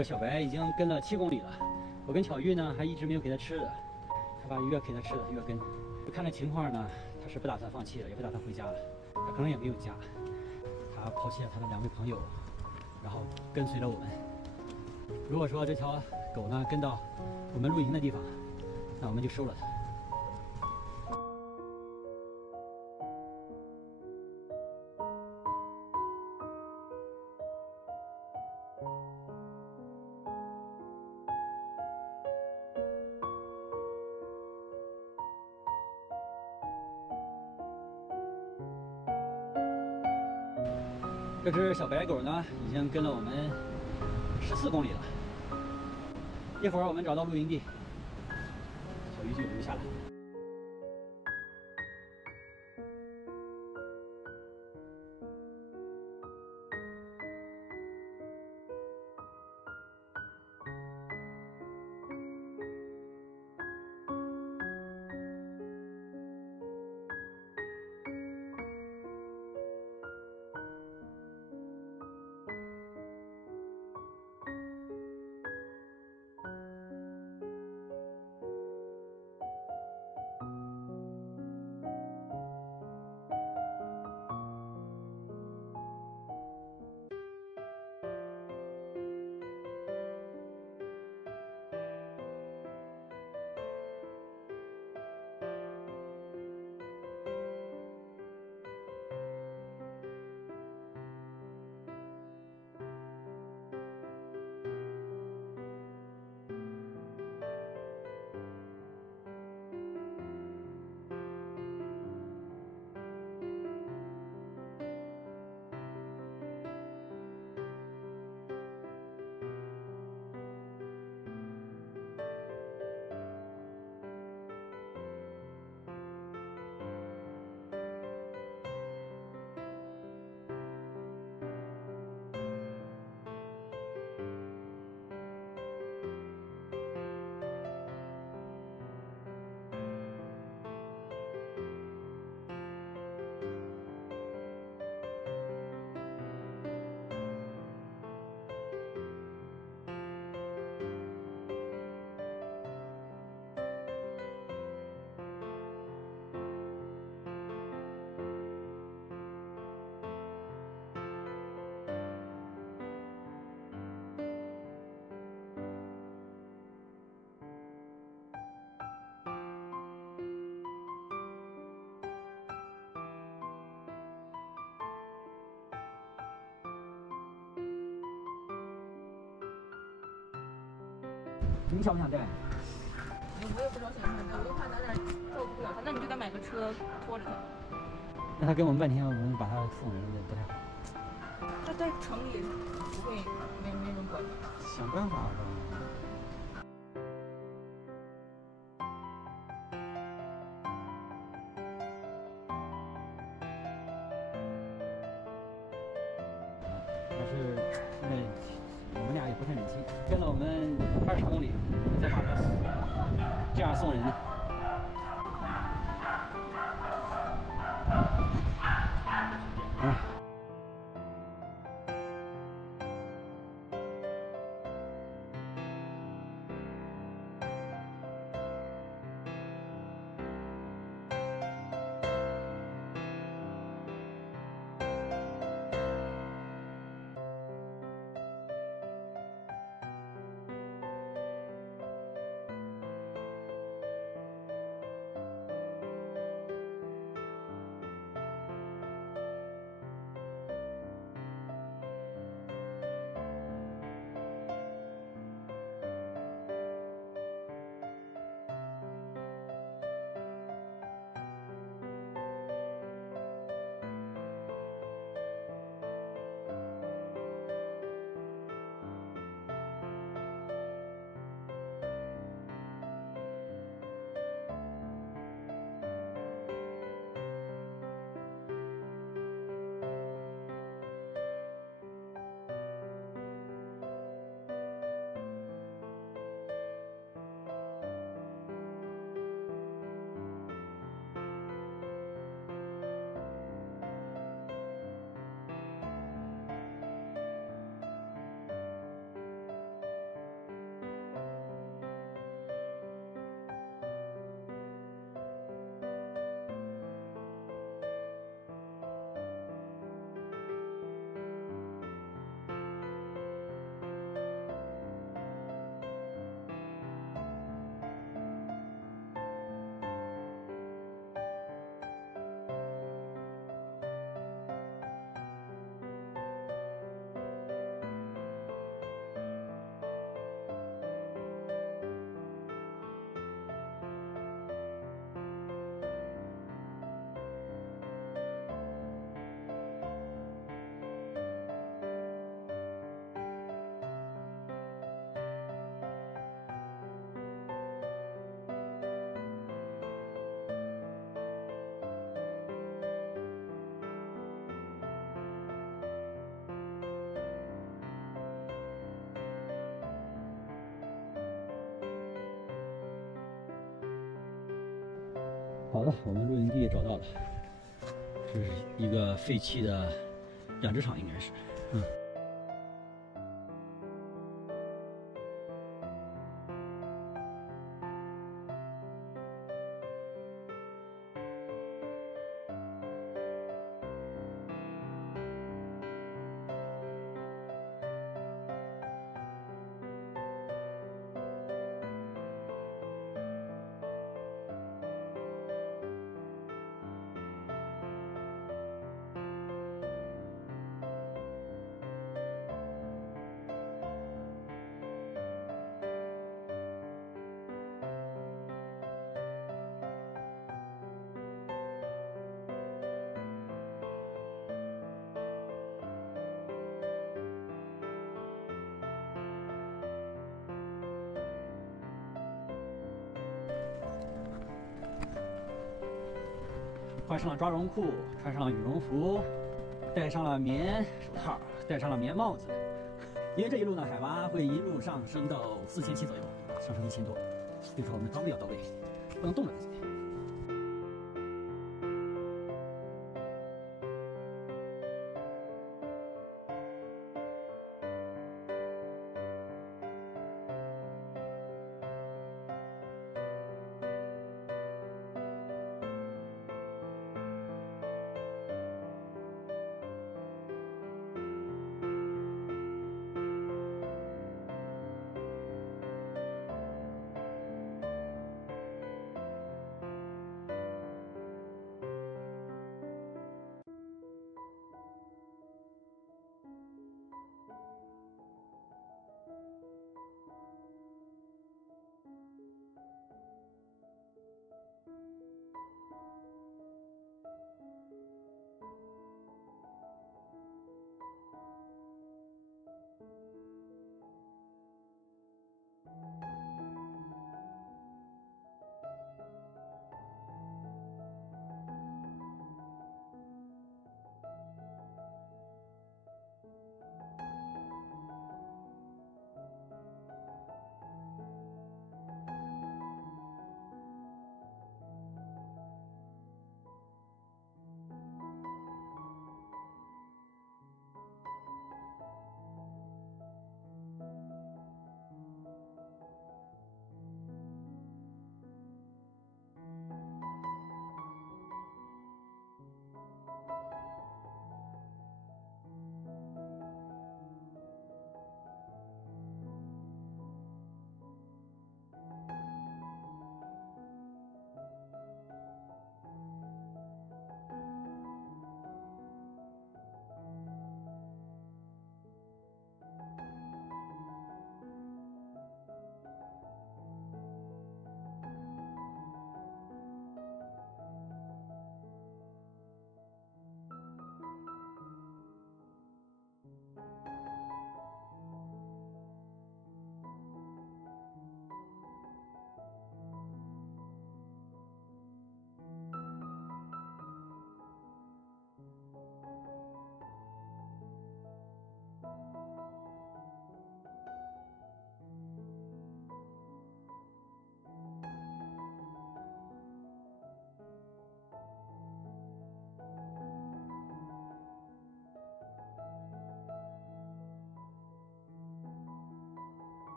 这小白已经跟了7公里了，我跟巧玉呢还一直没有给它吃的，他爸越给它吃的越跟。看这情况呢，他是不打算放弃了，也不打算回家了，他可能也没有家，他抛弃了他的2位朋友，然后跟随了我们。如果说这条狗呢跟到我们露营的地方，那我们就收了它。 这只小白狗呢，已经跟了我们14公里了。一会儿我们找到露营地，小鱼就留下了。你想不想带？我也不知道想不想带，我就怕咱俩照顾不了他，那你就得买个车拖着他。那他跟我们半天，我们把他送人也不太好。他在城里不会没人管的。想办法吧。但是现在我们俩也不太忍心，跟了我们20公里，再把它这样送人。好了，我们露营地找到了，这是一个废弃的养殖场，应该是，换上了抓绒裤，穿上了羽绒服，戴上了棉手套，戴上了棉帽子。因为这一路呢，海拔会一路上升到4700左右，上升1000多，所以说我们的装备要到位，不能冻着自己。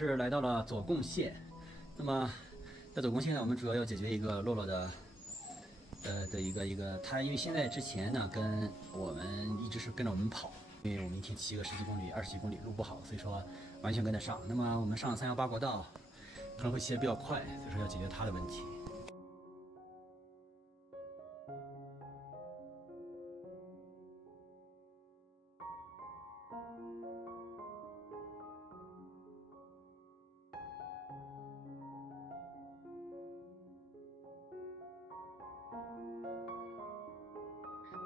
是来到了左贡县，那么在左贡县呢，我们主要要解决一个洛洛的，一个他，因为现在之前呢跟我们一直是跟着我们跑，因为我们一天骑个10几公里、20几公里，路不好，所以说完全跟得上。那么我们上318国道可能会骑得比较快，所以说要解决它的问题。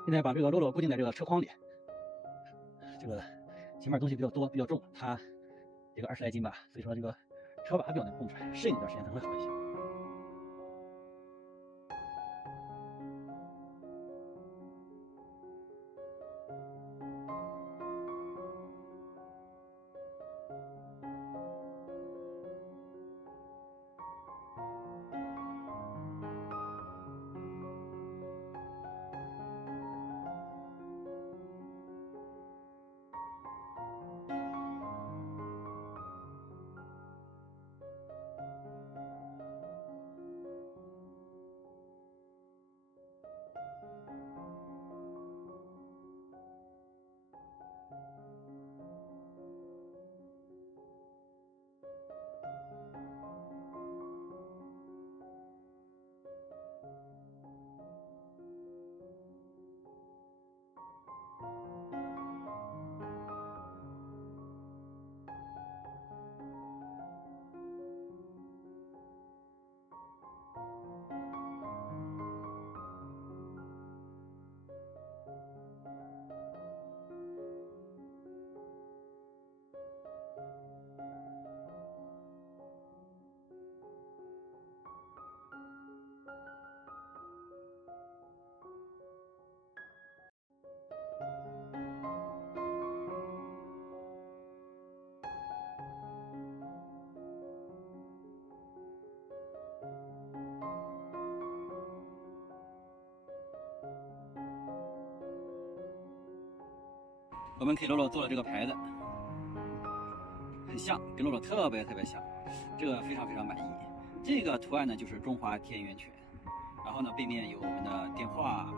现在把这个洛洛固定在这个车筐里，这个前面东西比较多，比较重，它这个20来斤吧，所以说这个车把它比较能控制，适应一段时间才会好一些。我们给洛洛做了这个牌子，很像，跟洛洛特别像，这个非常满意。这个图案呢就是中华田园犬，然后呢背面有我们的电话、